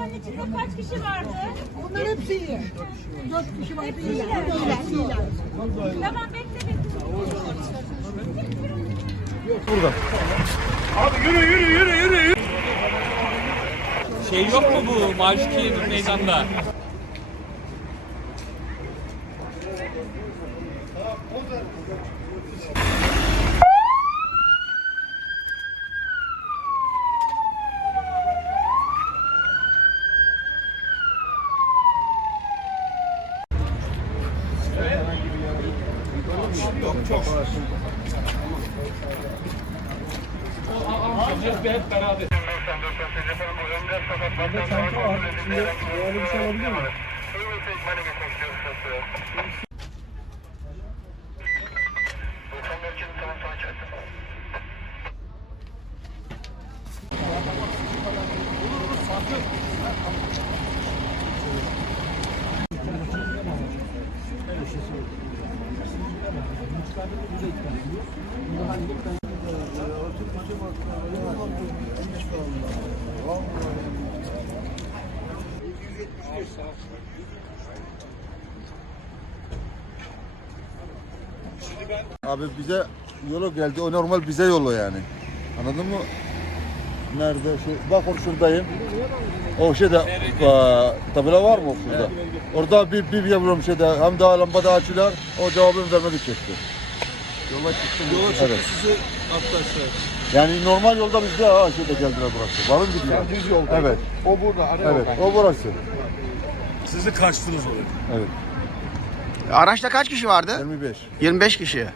arabanın içinde kaç kişi vardı? Onlar hepsi iyi. Dört kişi var. Hepsi iyiler. İyiler, iyiler. Tamam bekle bekle. burada. Abi yürü yürü yürü yürü Şey yok mu bu Marşki meydanda? Tamam, Yok çok. Alacağız bir hep beraber. Sakın. Abi bize yolu geldi. O normal bize yolu yani. Anladın mı? Nerede? Şu, bak or şuradayım. O şeyde a, tabela var mı şurada? Orada bir bir yapıyorum şeyde hem daha da açılar. O cevabını vermedi çekti. Yola çıktım. Yola çıktım. Evet. sizi attı aşağı. Yani normal yolda biz de ha şeyde geldiler burası. Varın gidiyor. Sen düz yolda. Evet. O burada. Ara Evet. yoldan. O burası. Sizi kaçtınız oraya. Evet. Araçta kaç kişi vardı? 25. 25 kişi.